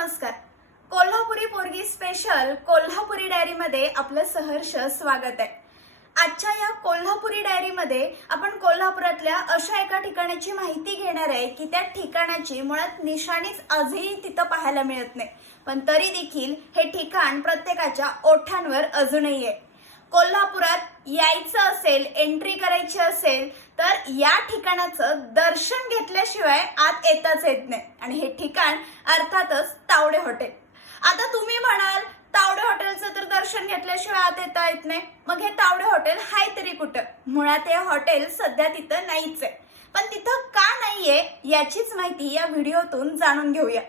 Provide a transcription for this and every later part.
नमस्कार. कोल्हापुरी पोरगी special Kolhapuri diary मध्ये आपलं सहर्ष स्वागत आहे. आजच्या या कोल्हापुरी डायरी मध्ये आपण कोल्हापुरातल्या अशा एका ठिकाणाची माहिती घेणार आहे की त्या ठिकाणाची मुळात निशाणीच आजही तिथं पाहायला मिळत नाही, पण तरी देखील हे ठिकाण प्रत्येकाच्या ओठांवर अजूनही आहे. कोल्हापुरात यायचं असेल, एंट्री करायची असेल तर या ठिकाणाचं दर्शन घेतल्याशिवाय आत येताच येत नाही आणि हे ठिकाण अर्थातच तावडे हॉटेल. आता तुम्ही म्हणाल तावडे हॉटेलचं तर दर्शन घेतल्याशिवाय आत येता येत नाही, मग हे तावडे हॉटेल हाय तरी कुठं? मुळात हे हॉटेल सध्या तिथं नाहीच आहे, पण तिथं का नाहीये याचीच माहिती या व्हिडिओतून जाणून घेऊया.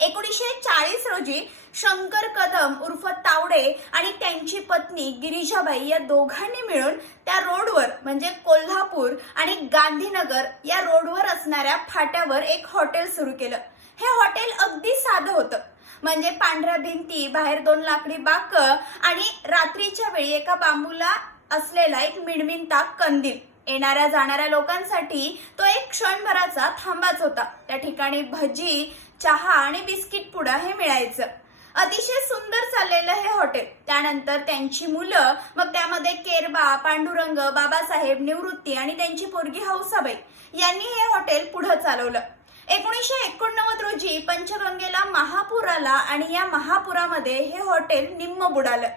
1940 रोजी शंकर कदम उर्फ तावडे आणि त्यांची पत्नी गिरिजाबाई या दोघांनी मिळून त्या रोडवर म्हणजे कोल्हापूर आणि गांधीनगर या रोडवर असणाऱ्या फाट्यावर एक हॉटेल सुरू केलं. हे हॉटेल अगदी साधं होतं, म्हणजे पांढऱ्या भिंती, बाहेर 2 लाकडी बाकं आणि रात्रीच्या वेळी एका बांबूला असलेला एक मिणमिणता कंदील. येणाऱ्या जाणाऱ्या लोकांसाठी तो एक क्षणभराचा थांबाच होता. त्या ठिकाणी भजी, चहा आणि बिस्किट पुडा हे मिळायचं. अतिशय सुंदर चाललेलं हे हॉटेल. त्यानंतर त्यांची मुलं, मग त्यामध्ये केरबा, पांडुरंग, बाबासाहेब, निवृत्ती आणि त्यांची पोरगी हौसाबाई यांनी हे हॉटेल पुढे चालवलं. 1989 रोजी पंचगंगेला महापूर आला आणि या महापुरामध्ये हे हॉटेल निम्म बुडालं.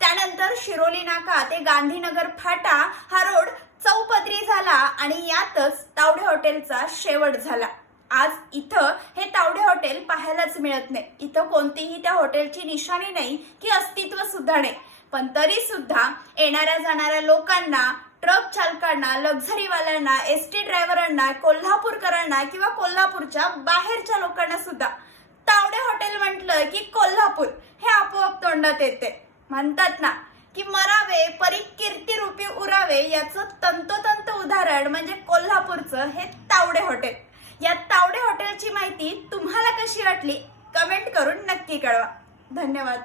त्यानंतर शिरोली नाका ते गांधीनगर फाटा हा रोड चौपदरी झाला आणि यातच तावडे हॉटेलचा शेवट झाला. आज इथं हे तावडे हॉटेल पाहायलाच मिळत नाही. इथं कोणतीही त्या हॉटेलची निशाणी नाही की अस्तित्व सुद्धा नाही, पण तरी सुद्धा येणाऱ्या जाणाऱ्या लोकांना, ट्रक चालकांना, लक्झरीवाल्यांना, एसटी ड्रायव्हरांना, कोल्हापूरकरांना किंवा कोल्हापूरच्या बाहेरच्या लोकांना सुद्धा तावडे हॉटेल म्हटलं की कोल्हापूर हे आपोआप तोंडात येते. म्हणतात ना की मरावे परी कीर्तिरूपी उरावे, याचं तंतोतंत उदाहरण म्हणजे कोल्हापूरचं हे तावडे हॉटेल. या तावडे हॉटेलची माहिती तुम्हाला कशी वाटली कमेंट करून नक्की कळवा. धन्यवाद.